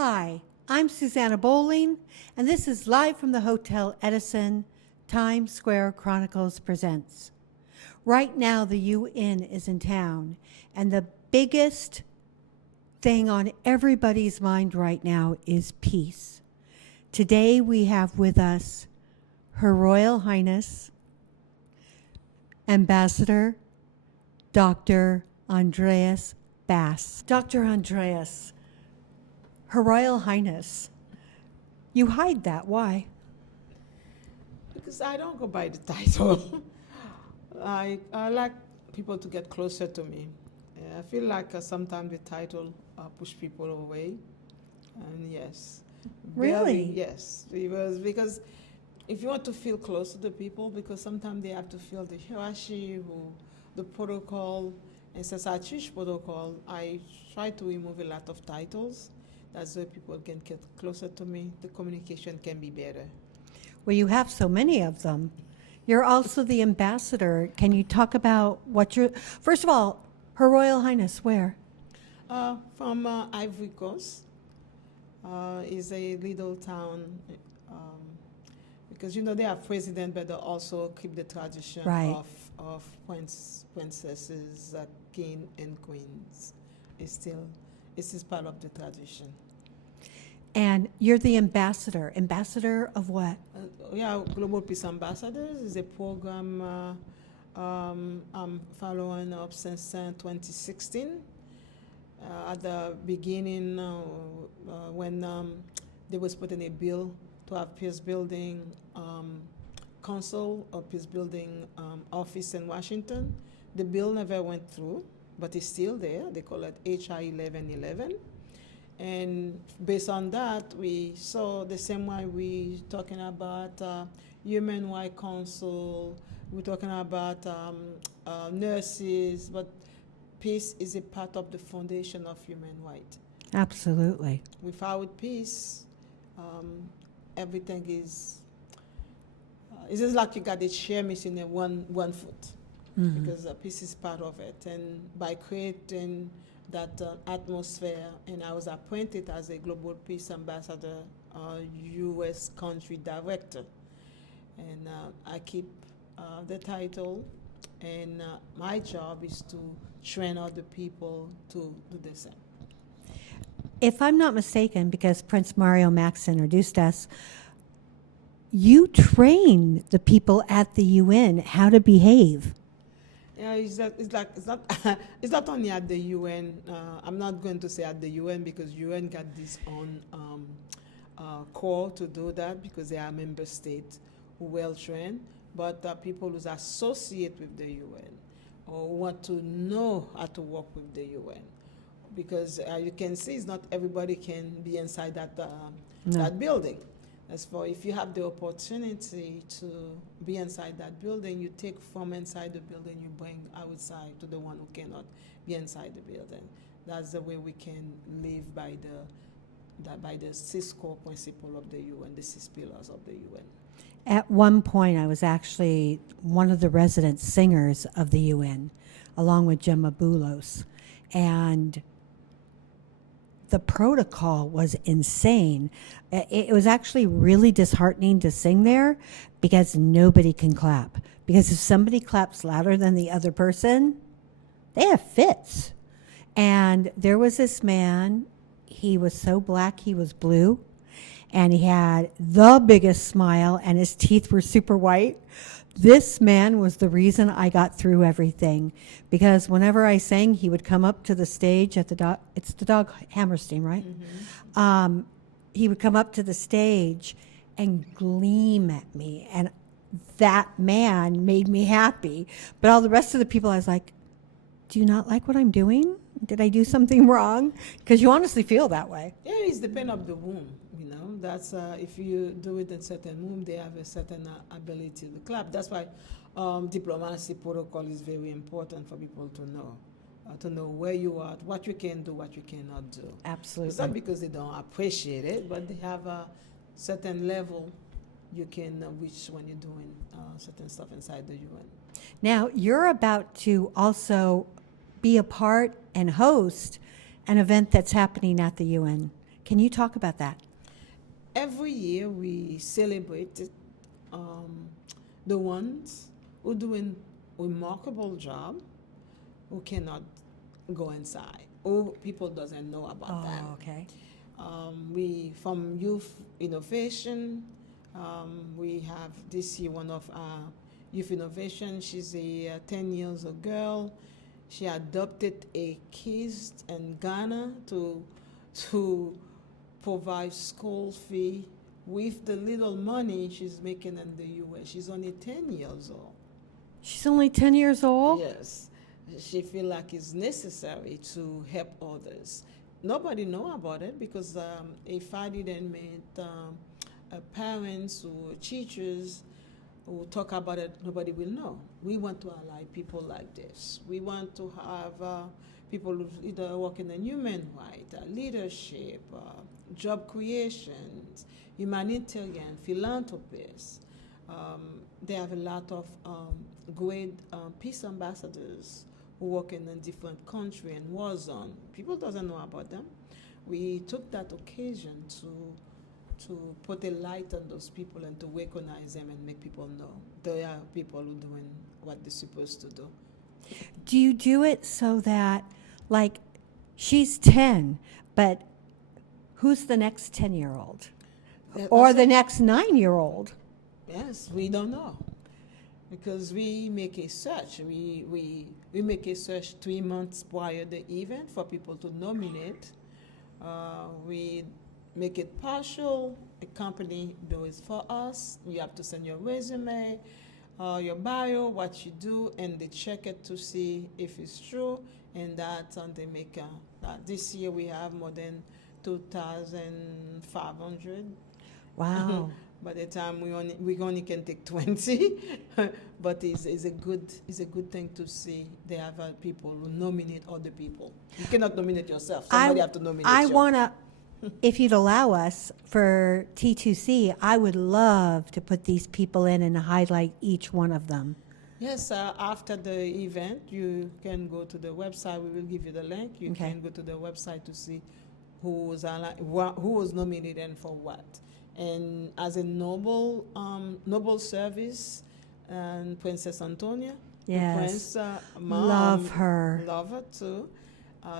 Hi, I'm Susanna Bowling, and this is live from the Hotel Edison. Times Square Chronicles presents. Right now, the UN is in town, and the biggest thing on everybody's mind right now is peace. Today, we have with us Her Royal Highness, Ambassador Dr. Andrise Bass. Dr. Andrise, Her Royal Highness, you hide that. Why? Because I don't go by the title. I like people to get closer to me. I feel like sometimes the title push people away. And yes. Really? Yes. Because if you want to feel close to the people, because sometimes they have to feel the hierarchy, the protocol. And since I teach protocol, I try to remove a lot of titles. That's why people can get closer to me. The communication can be better. Well, you have so many of them. You're also the ambassador. Can you talk about what you're... First of all, Her Royal Highness, where? From Ivory Coast. Is a little town because they are president, but they also keep the tradition Right. of princesses, king and queens. It's still part of the tradition. And you're the ambassador. Ambassador of what? Yeah, Global Peace Ambassadors is a program I'm following up since 2016. At the beginning, when they was putting a bill to have peace building council or peace building office in Washington, the bill never went through, but it's still there. They call it HR 1111. And based on that, we saw the same way we talking about Human Rights Council, we're talking about nurses, but peace is a part of the foundation of human rights. Absolutely. Without peace, everything is. It's just like you got the chair missing a one foot, because peace is part of it. And by creating that atmosphere, and I was appointed as a Global Peace Ambassador, U.S. Country Director, and I keep the title, and my job is to train other people to do the same. If I'm not mistaken, because Prince Mario Max introduced us, you train the people at the UN how to behave. Yeah, it's not it's not only at the UN. I'm not going to say at the UN because UN got this own core to do that because they are member states who well trained. But people who associate with the UN or want to know how to work with the UN, because you can see it's not everybody can be inside that building. As for if you have the opportunity to be inside that building, you take from inside the building, you bring outside to the one who cannot be inside the building. That's the way we can live by the six core principle of the UN, the six pillars of the UN. At one point, I was actually one of the resident singers of the UN, along with Gemma Boulos. And the protocol was insane. It was actually really disheartening to sing there because nobody can clap. Because if somebody claps louder than the other person, they have fits. And there was this man, he was so black he was blue, and he had the biggest smile, and his teeth were super white. This man was the reason I got through everything, because whenever I sang, he would come up to the stage at it's the Dog Hammerstein, right? Mm-hmm. He would come up to the stage and gleam at me, and that man made me happy. But all the rest of the people, I was like, do you not like what I'm doing? Did I do something wrong? Because you honestly feel that way. Yeah, it's the pain of the womb. That's if you do it in certain room, they have a certain ability to clap. That's why diplomacy protocol is very important for people to know where you are, what you can do, what you cannot do. Absolutely. It's not because they don't appreciate it, but they have a certain level you can reach when you're doing certain stuff inside the UN. Now, you're about to also be a part and host an event that's happening at the UN. Can you talk about that? Every year we celebrate the ones who doing remarkable job who cannot go inside, or people doesn't know about them. Okay. We from youth innovation. We have this year one of our youth innovation. She's a 10 years old girl. She adopted a kid in Ghana to provide school fee with the little money she's making in the U.S. She's only 10 years old. She's only 10 years old? Yes, she feel like it's necessary to help others. Nobody know about it because if I didn't meet parents or teachers who talk about it, nobody will know. We want to ally people like this. We want to have people who either work in the human rights, leadership, job creations, humanitarian, philanthropists. They have a lot of great peace ambassadors who work in a different country and war zone. People doesn't know about them. We took that occasion to put a light on those people and to recognize them and make people know there are people who are doing what they're supposed to do. Do you do it so that, like, she's 10, but who's the next 10-year-old? Or the next 9-year-old? Yes, we don't know. Because we make a search. We make a search 3 months prior to the event for people to nominate. We make it partial. A company does it for us. You have to send your resume, your bio, what you do, and they check it to see if it's true. And that's they make this year we have more than 2,500. Wow. By the time we only can take 20, but it's a good thing to see. They have people who nominate other people. You cannot nominate yourself. Somebody have to nominate you. I want to, if you'd allow us for T2C, I would love to put these people in and highlight each one of them. Yes, after the event, you can go to the website. We will give you the link. You can go to the website to see who was nominated and for what. And as a noble service, and Princess Antonia, Yes. Prince mom, Love her. love her too.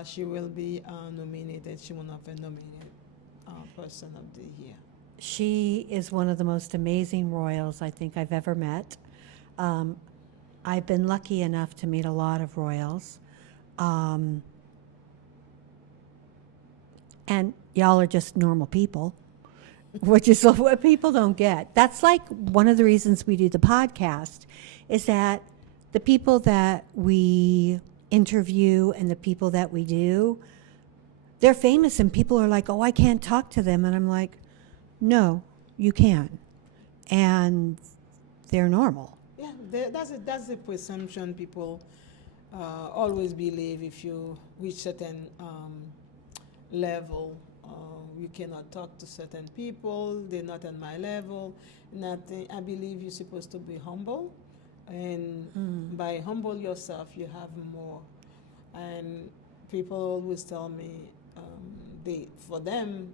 She will be nominated. She will not be nominated person of the year. She is one of the most amazing royals I think I've ever met. I've been lucky enough to meet a lot of royals. And y'all are just normal people, which is what people don't get. That's like one of the reasons we do the podcast, is that the people that we interview and the people that we do, they're famous and people are like, oh, I can't talk to them. And I'm like, no, you can. And they're normal. Yeah, that's the presumption people always believe. If you reach certain level, you cannot talk to certain people. They're not on my level. Nothing. I believe you're supposed to be humble, and by humble yourself, you have more. And people always tell me, for them,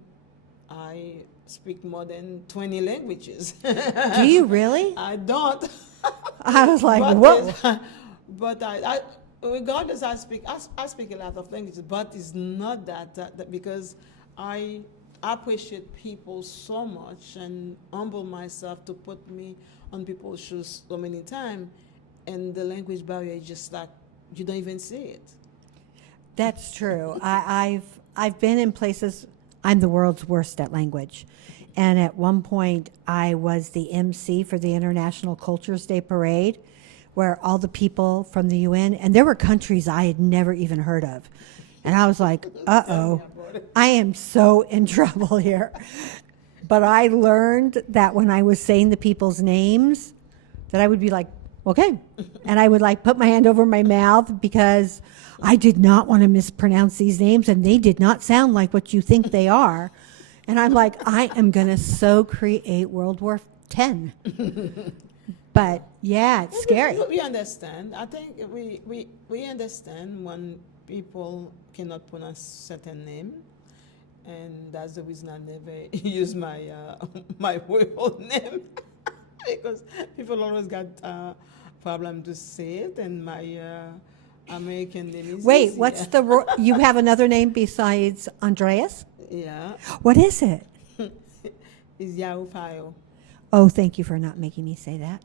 I speak more than 20 languages. Do you really? I don't. I was like, but whoa. But I regardless, I speak a lot of languages, but it's not that because I appreciate people so much and humble myself to put me on people's shoes so many times, and the language barrier is just like you don't even see it. That's true. I've been in places. I'm the world's worst at language. And at one point, I was the MC for the International Cultures Day Parade, where all the people from the UN, and there were countries I had never even heard of. And I was like, uh-oh, I am so in trouble here. But I learned that when I was saying the people's names, that I would be like, okay. And I would like put my hand over my mouth because I did not want to mispronounce these names, and they did not sound like what you think they are. And I'm like, I am going to so create World War X. But yeah, it's scary. We understand. I think we understand when people cannot pronounce certain name. and that's the reason I never use my my real name because people always got problem to say it, and my American name is Wait, easier. what's you have another name besides Andreas? Yeah, What is it? it's Yahoo File. Oh, thank you for not making me say that.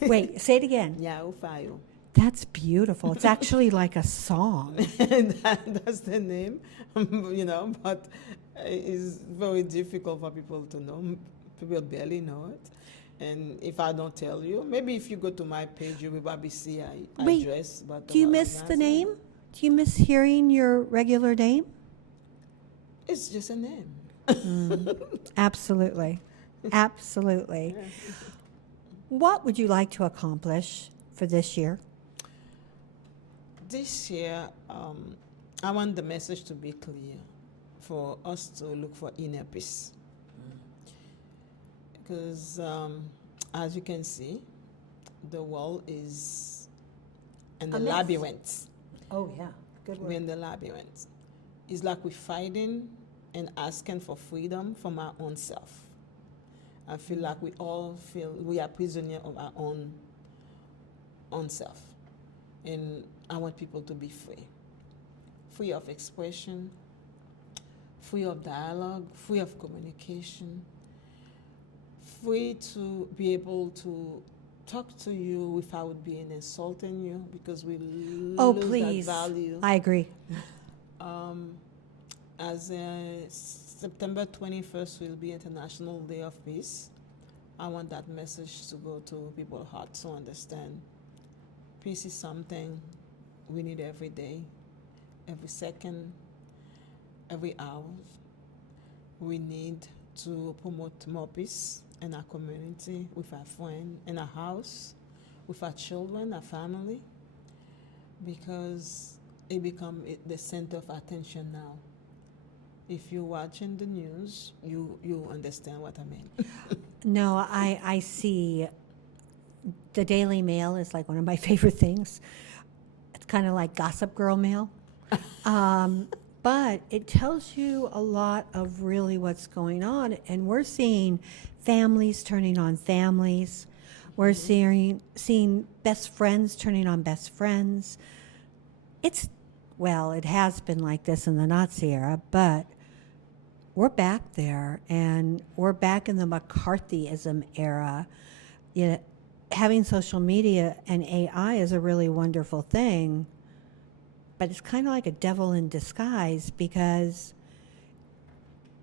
Wait, say it again. Yahoo File. That's beautiful. It's actually like a song. That's the name, you know, but it's very difficult for people to know. People barely know it. And if I don't tell you, maybe if you go to my page, you will probably see I Wait, address. But Do you miss the name? Do you miss hearing your regular name? It's just a name. Absolutely. Absolutely. What would you like to accomplish for this year? This year, I want the message to be clear for us to look for inner peace. Because as you can see, the world is in the A mess. labyrinth. Oh, yeah. Good We're in the labyrinth. It's like we're fighting and asking for freedom from our own self. I feel like we all feel we are prisoners of our own self. And I want people to be free. Free of expression, free of dialogue, free of communication, free to be able to talk to you without being insulting you, because we lose please. that value. I agree. As September 21st will be International Day of Peace, I want that message to go to people's hearts to understand peace is something we need every day, every second, every hour. We need to promote more peace in our community, with our friends, in our house, with our children, our family, because it becomes the center of attention now. If you're watching the news, you understand what I mean. No, I see the Daily Mail is like one of my favorite things. It's kind of like Gossip Girl mail. But it tells you a lot of really what's going on. And we're seeing families turning on families. We're seeing best friends turning on best friends. It has been like this in the Nazi era, but we're back there, and we're back in the McCarthyism era. Having social media and AI is a really wonderful thing, but it's kind of like a devil in disguise, because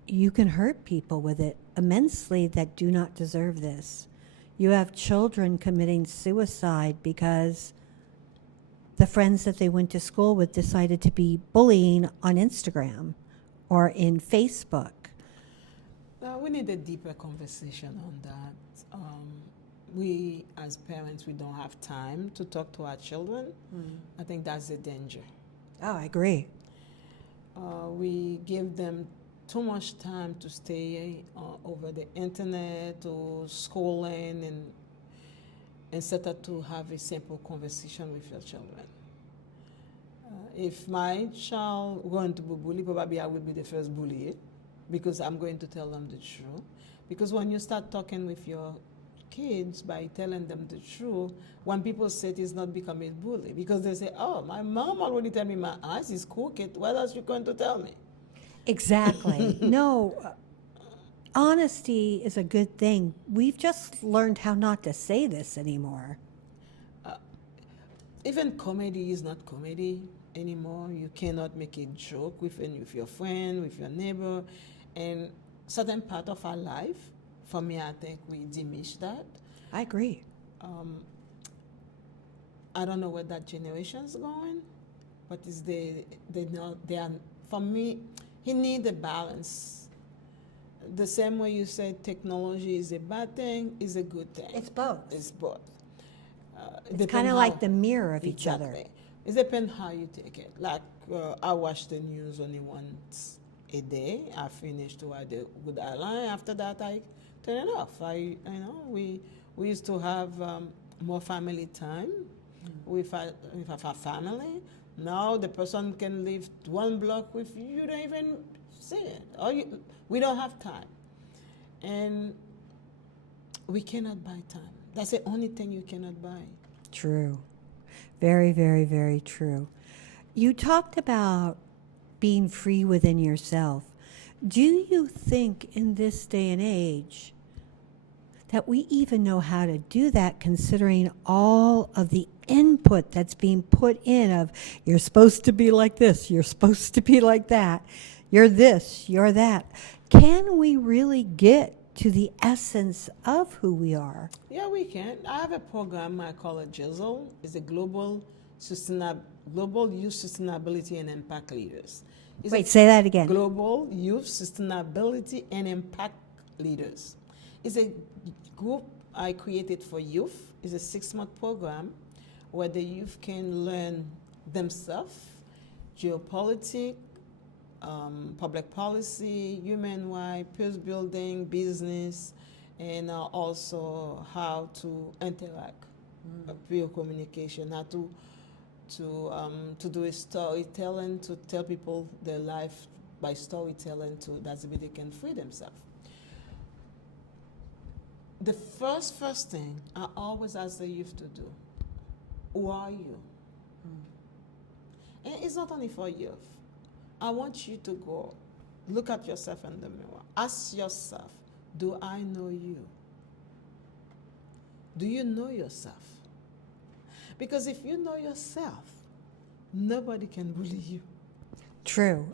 you can hurt people with it immensely that do not deserve this. You have children committing suicide because the friends that they went to school with decided to be bullying on Instagram or in Facebook. We need a deeper conversation on that. We, as parents, we don't have time to talk to our children. I think that's the danger. Oh, I agree. We give them too much time to stay over the internet or scrolling, and instead of to have a simple conversation with your children. If my child going to be bullied, probably I will be the first bully, because I'm going to tell them the truth. Because when you start talking with your kids by telling them the truth, when people say it, it's not becoming a bully, because they say, oh, my mom already told me my eyes is crooked, what else you going to tell me? Exactly. No, honesty is a good thing. We've just learned how not to say this anymore. Even comedy is not comedy anymore. You cannot make a joke with your friend, with your neighbor. And certain part of our life, for me, I think we diminish that. I agree. I don't know where that generation's going, but for me, he need a balance. The same way you said technology is a bad thing, is a good thing. It's both. It's both. It's kind of like the mirror of each other. It depends how you take it. Like I watch the news only once a day. I finish to watch the good airline. After that, I turn it off. We used to have more family time with our family. Now the person can live one block with you. You don't even see it. We don't have time. And we cannot buy time. That's the only thing you cannot buy. True. Very, very, very true. You talked about being free within yourself. Do you think in this day and age that we even know how to do that, considering all of the input that's being put in of you're supposed to be like this, you're supposed to be like that, you're this, you're that? Can we really get to the essence of who we are? Yeah, we can. I have a program I call it GIZZLE. It's a global youth sustainability and impact leaders. Wait, say that again. Global youth sustainability and impact leaders. It's a group I created for youth. It's a 6-month program where the youth can learn themselves, geopolitics, public policy, human rights, peace building, business, and also how to interact, peer communication, how to do a storytelling, to tell people their life by storytelling, that's the way they can free themselves. The first thing I always ask the youth to do, who are you? And it's not only for youth. I want you to go look at yourself in the mirror. Ask yourself, do I know you? Do you know yourself? Because if you know yourself, nobody can bully you. True.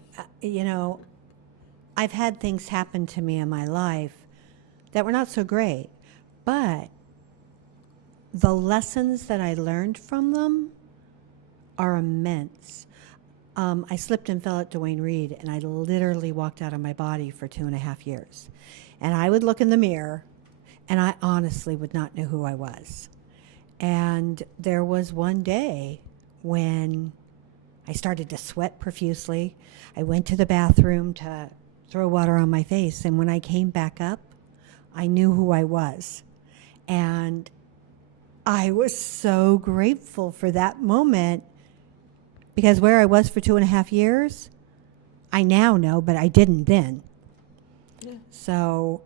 I've had things happen to me in my life that were not so great, but the lessons that I learned from them are immense. I slipped and fell at Duane Reade, and I literally walked out of my body for 2.5 years. And I would look in the mirror, and I honestly would not know who I was. And there was one day when I started to sweat profusely. I went to the bathroom to throw water on my face, and when I came back up, I knew who I was. And I was so grateful for that moment, because where I was for 2.5 years, I now know, but I didn't then. Yeah. So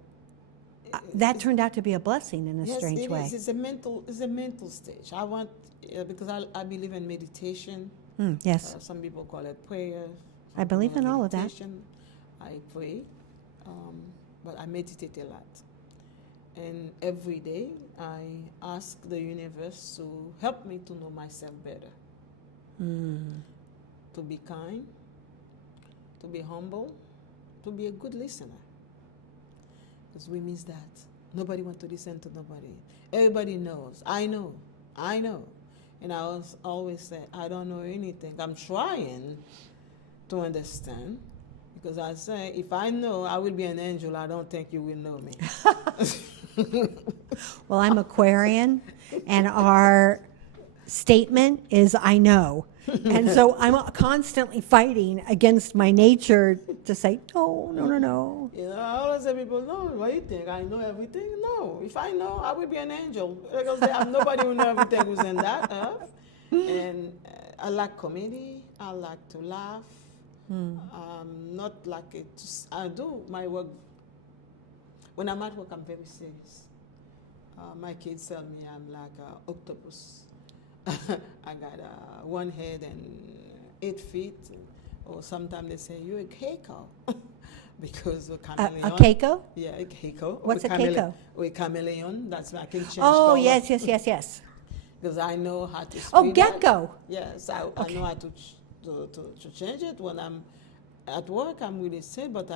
that turned out to be a blessing in a strange way. Yes, it's a mental stage. I want, because I believe in meditation. Yes. Some people call it prayer. I believe in all of that. I pray, but I meditate a lot. And every day I ask the universe to help me to know myself better. To be kind, to be humble, to be a good listener. Because we miss that. Nobody wants to listen to nobody. Everybody knows. I know. And I always say, I don't know anything. I'm trying to understand. Because I say, if I know I will be an angel, I don't think you will know me. Well, I'm Aquarian, and our statement is I know. And so I'm constantly fighting against my nature to say, no. I always say people, no, what do you think? I know everything? No. If I know, I will be an angel. Because nobody will know everything who's in that earth. And I like comedy. I like to laugh. Not like it. I do my work. When I'm at work, I'm very serious. My kids tell me I'm like an octopus. I got 1 head and 8 feet, or sometimes they say you're a keiko because a chameleon. A keiko? Yeah, a keiko. What's a keiko? A chameleon. That's why I can change. Oh, color. yes. Because I know how to. Oh, gecko. Yes, I know how to change it when I'm at work. I'm really sad, but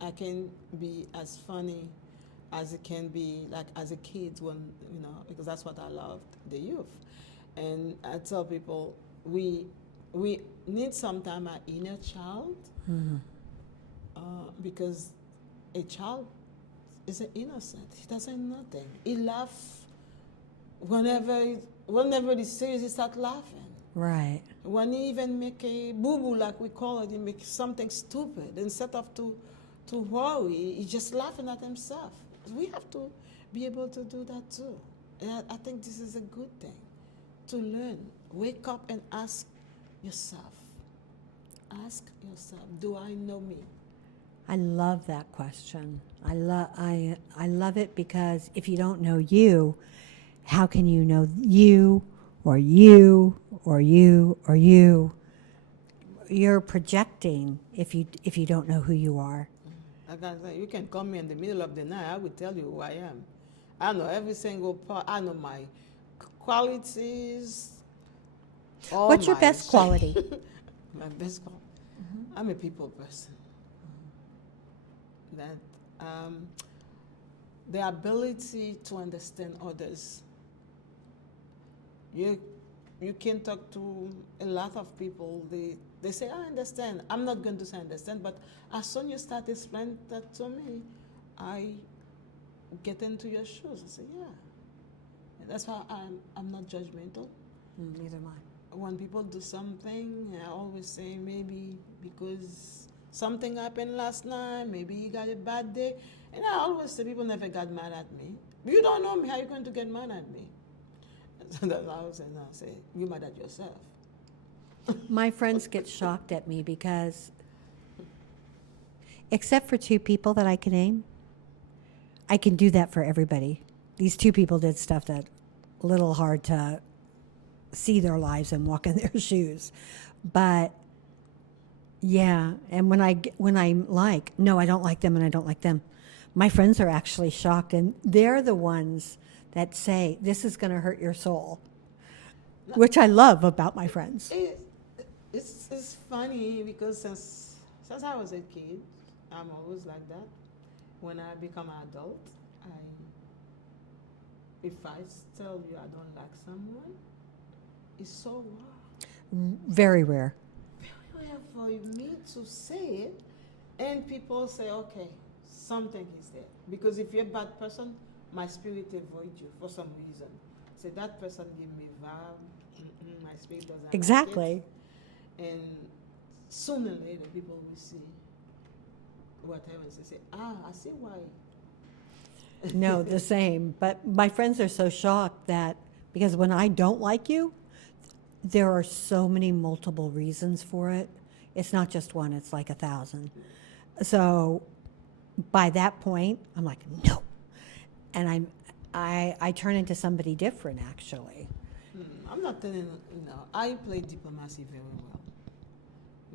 I can be as funny as it can be, like as a kid when because that's what I loved, the youth. And I tell people, we need sometime our inner child, because a child is an innocent. He doesn't know nothing. He laughs whenever he's serious, he starts laughing. Right. When he even make a boo-boo, like we call it, he makes something stupid. Instead of to worry, he's just laughing at himself. We have to be able to do that too. And I think this is a good thing. To learn, wake up and ask yourself, do I know me? I love that question. I love it because if you don't know you, how can you know you or you or you or you? You're projecting if you don't know who you are. Like I said, you can call me in the middle of the night. I will tell you who I am. I know every single part. I know my qualities. All What's your my best quality? My best quality. I'm a people person. That the ability to understand others. You you can talk to a lot of people. They say I understand. I'm not going to say understand, but as soon as you start explaining that to me, I get into your shoes. I say yeah. And that's why I'm not judgmental. Neither am I. When people do something, I always say maybe because something happened last night, maybe you got a bad day. And I always say people never got mad at me. You don't know me, how you going to get mad at me? So that's why I always say, no, say, you're mad at yourself. My friends get shocked at me because, except for two people that I can name, I can do that for everybody. These two people did stuff that a little hard to see their lives and walk in their shoes. But yeah, and when I'm like, no, I don't like them and I don't like them, my friends are actually shocked, and they're the ones that say this is going to hurt your soul, which I love about my friends. It's funny because since I was a kid, I'm always like that. When I become an adult, if I tell you I don't like someone, it's so hard. Very rare. Very rare for me to say it, and people say, okay, something is there. Because if you're a bad person, my spirit avoids you for some reason. Say that person give me vibe, my spirit doesn't Exactly. like it. And sooner or later, people will see what happens. They say, I see why. No, the same. But my friends are so shocked that because when I don't like you, there are so many multiple reasons for it. It's not just one, it's like 1,000. So by that point, I'm like, no. And I turn into somebody different, actually. I'm not telling you, I play diplomacy very well.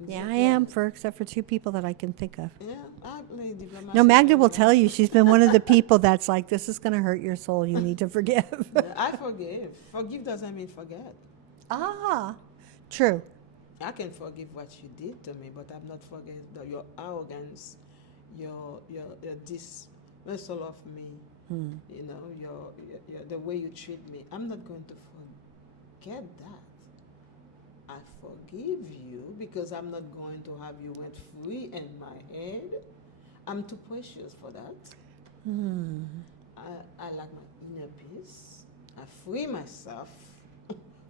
Yeah, I am, except for two people that I can think of. Yeah, I play diplomacy. No, Magda very will well. tell you she's been one of the people that's like, this is going to hurt your soul. You need to forgive. I forgive. Forgive doesn't mean forget. Ah, true. I can forgive what you did to me, but I'm not forget your arrogance, your dismissal of me. Your the way you treat me. I'm not going to forget that. I forgive you because I'm not going to have you went free in my head. I'm too precious for that. I like my inner peace. I free myself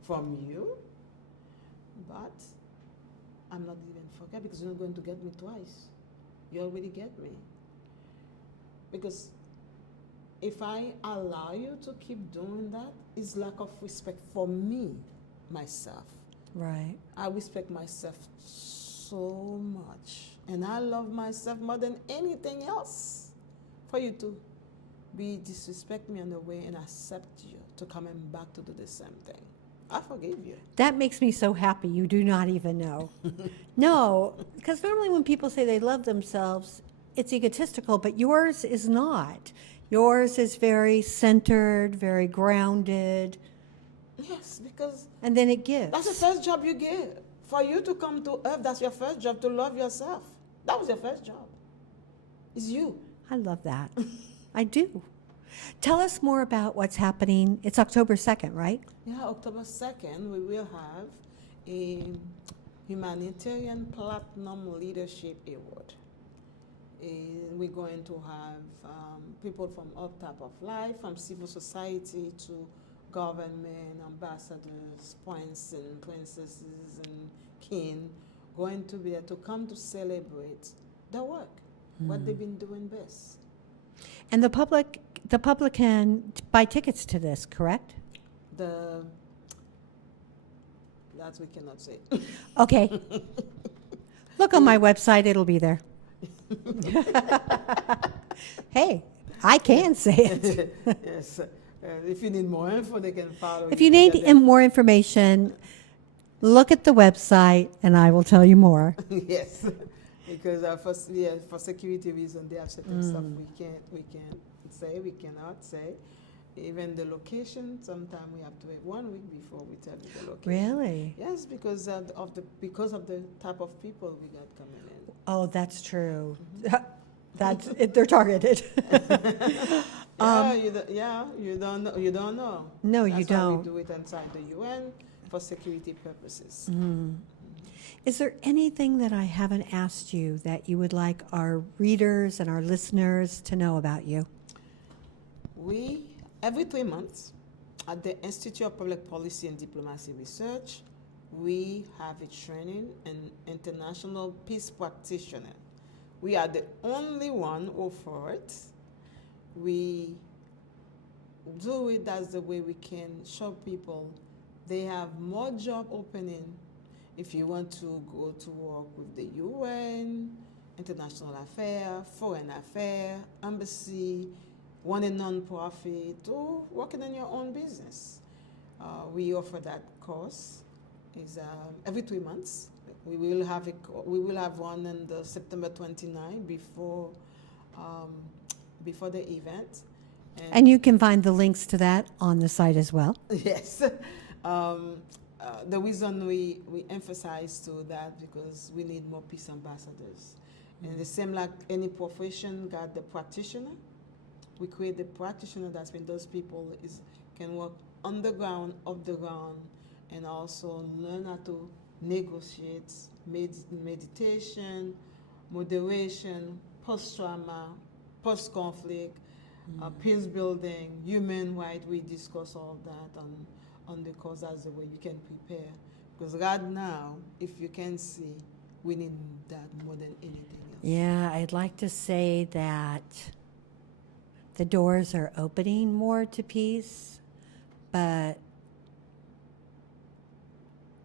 from you, but I'm not even forget because you're not going to get me twice. You already get me. Because if I allow you to keep doing that, it's lack of respect for me, myself. Right. I respect myself so much. And I love myself more than anything else. For you to disrespect me in a way and accept you to coming back to do the same thing. I forgive you. That makes me so happy. You do not even know. No, because normally when people say they love themselves, it's egotistical, but yours is not. Yours is very centered, very grounded. Yes, because And then it gives. that's the first job you get. For you to come to earth, that's your first job, to love yourself. That was your first job. It's you. I love that. I do. Tell us more about what's happening. It's October 2nd, right? Yeah, October 2nd, we will have a Humanitarian Platinum Leadership Award. And we're going to have people from all type of life, from civil society to government, ambassadors, princes and princesses and king, going to be there to come to celebrate the work, what they've been doing best. And the public can buy tickets to this, correct? That we cannot say. Okay. Look on my website, it'll be there. Hey, I can say it. Yes. If you need more info, they can follow If you need more information, look at the website and I will tell you more. Yes, because for security reasons, they have certain stuff we can't say, we cannot say. Even the location, sometimes we have to wait 1 week before we tell you the location. Really? Yes, because of the type of people we got coming in. Oh, that's true. That's it, they're targeted. You don't know. You don't know. No, you That's why don't. we do it inside the UN for security purposes. Is there anything that I haven't asked you that you would like our readers and our listeners to know about you? We, every 3 months, at the Institute of Public Policy and Diplomacy Research, we have a training in international peace practitioner. We are the only one who offer it. We do it as the way we can show people they have more job opening if you want to go to work with the UN, international affairs, foreign affairs, embassy, one a non-profit, or working in your own business. We offer that course. Is every 3 months. We will have one on the September 29 before the event. And you can find the links to that on the site as well. Yes. The reason we emphasize to that because we need more peace ambassadors. And the same like any profession got the practitioner. We create the practitioner. That's when those people can work on the ground, off the ground, and also learn how to negotiate, meditation, moderation, post-trauma, post-conflict, peace building, human rights. We discuss all of that on the course as the way you can prepare. Because right now, if you can see, we need that more than anything else. Yeah, I'd like to say that the doors are opening more to peace, but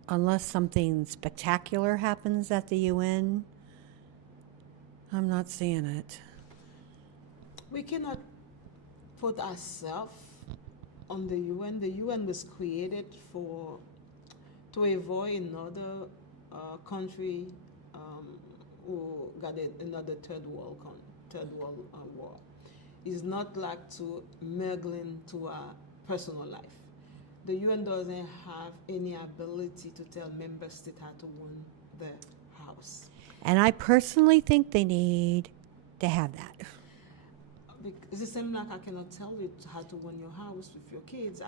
unless something spectacular happens at the UN, I'm not seeing it. We cannot put ourselves on the UN. The UN was created to avoid another country who got another third world war. It's not like to meddle into our personal life. The UN doesn't have any ability to tell member states how to run their house. And I personally think they need to have that. It's the same like I cannot tell you how to run your house with your kids.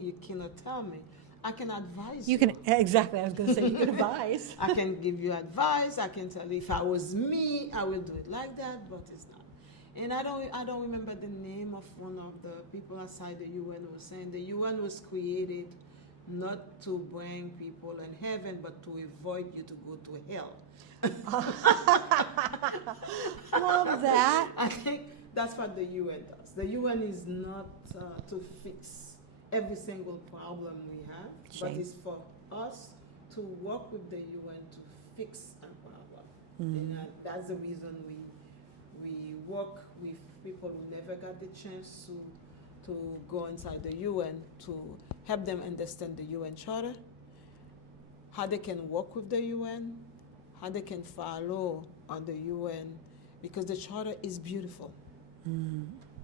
You cannot tell me. I can advise you. You can, exactly, I was going to say, you can advise. I can give you advice. I can tell you if I was me, I will do it like that, but it's not. And I don't remember the name of one of the people outside the UN who was saying the UN was created not to bring people in heaven, but to avoid you to go to hell. Love that. I think that's what the UN does. The UN is not to fix every single problem we have, but it's for us to work with the UN to fix a problem. And that's the reason we work with people who never got the chance to go inside the UN to help them understand the UN Charter, how they can work with the UN, how they can follow on the UN, because the Charter is beautiful.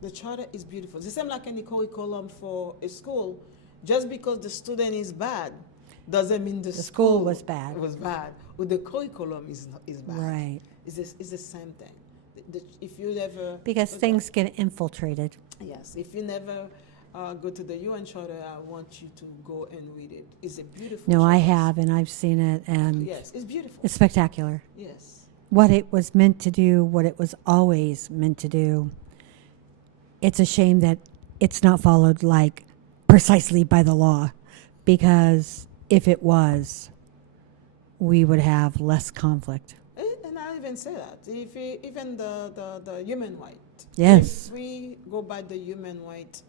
The Charter is beautiful. It's the same like any curriculum for a school. Just because the student is bad doesn't mean the school was bad. Was bad. Or the curriculum is bad. Right. It's the same thing. If you never because things get infiltrated. Yes. If you never go to the UN Charter, I want you to go and read it. It's a beautiful. No, charter. I have, and I've seen it, and yes, it's beautiful. It's spectacular. Yes. What it was meant to do, what it was always meant to do. It's a shame that it's not followed like precisely by the law, because if it was, we would have less conflict. And I even say that even the human right. Yes. If we go by the human right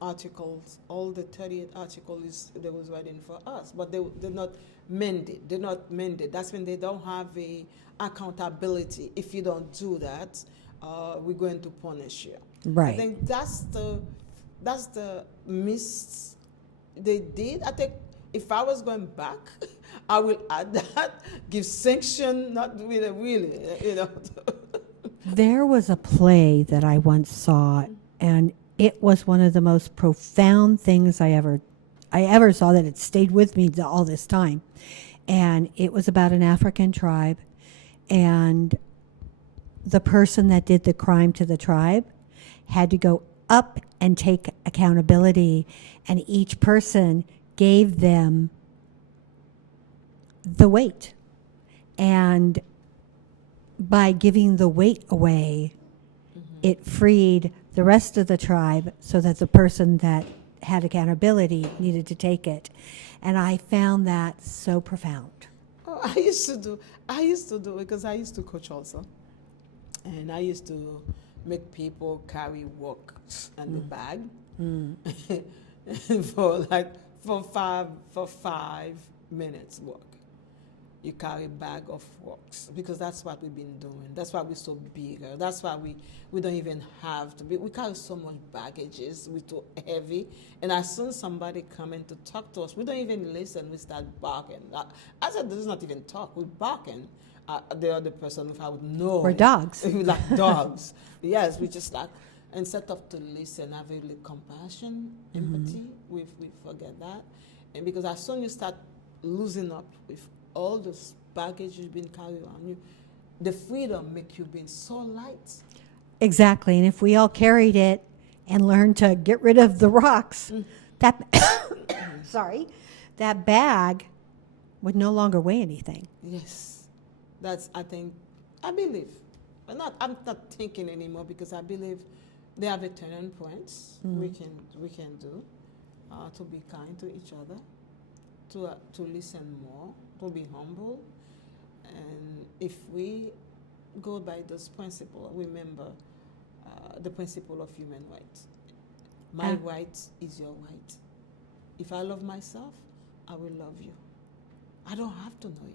articles, all the 38 articles they was writing for us, but they're not mended. They're not mended. That's when they don't have a accountability. If you don't do that, we're going to punish you. I Right. think that's the miss they did. I think if I was going back, I will add that, give sanction, not really, you know. There was a play that I once saw, and it was one of the most profound things I ever saw, that it stayed with me all this time. And it was about an African tribe, and the person that did the crime to the tribe had to go up and take accountability, and each person gave them the weight. And by giving the weight away, it freed the rest of the tribe so that the person that had accountability needed to take it. And I found that so profound. Oh, I used to do it because I used to coach also, and I used to make people carry rocks and the bag for 5 minutes work. You carry a bag of rocks because that's what we've been doing. That's why we're so bigger. That's why we don't even have to be. We carry so much baggages. We're too heavy. And as soon as somebody come in to talk to us, we don't even listen. We start barking. I said, this is not even talk. We're barking. The other person, if I would know. We're dogs. Like dogs. Yes, we just like, instead of to listen, have a little compassion, empathy, we forget that. And because as soon as you start losing up with all this baggage you've been carrying on you, the freedom make you being so light. Exactly. And if we all carried it and learned to get rid of the rocks, that that bag would no longer weigh anything. Yes, I believe. I'm not thinking anymore because I believe there are turning points we can do to be kind to each other, to listen more, to be humble, and if we go by those principles, remember the principle of human rights. My right is your right. If I love myself, I will love you. I don't have to know you.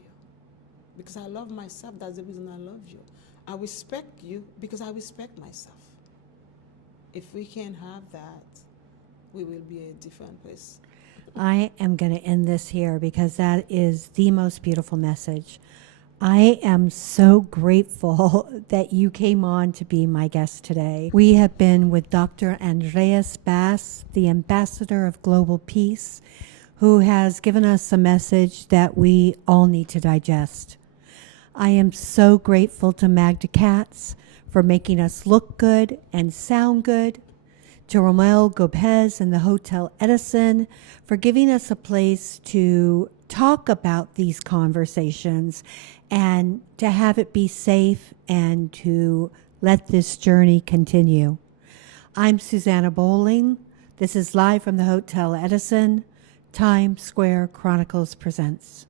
Because I love myself, that's the reason I love you. I respect you because I respect myself. If we can have that, we will be a different place. I am going to end this here because that is the most beautiful message. I am so grateful that you came on to be my guest today. We have been with Dr. Andrise Bass, the ambassador of global peace, who has given us a message that we all need to digest. I am so grateful to Magda Katz for making us look good and sound good, to Romel Gopez and the Hotel Edison for giving us a place to talk about these conversations and to have it be safe and to let this journey continue. I'm Susanna Bowling. This is live from the Hotel Edison. Times Square Chronicles presents.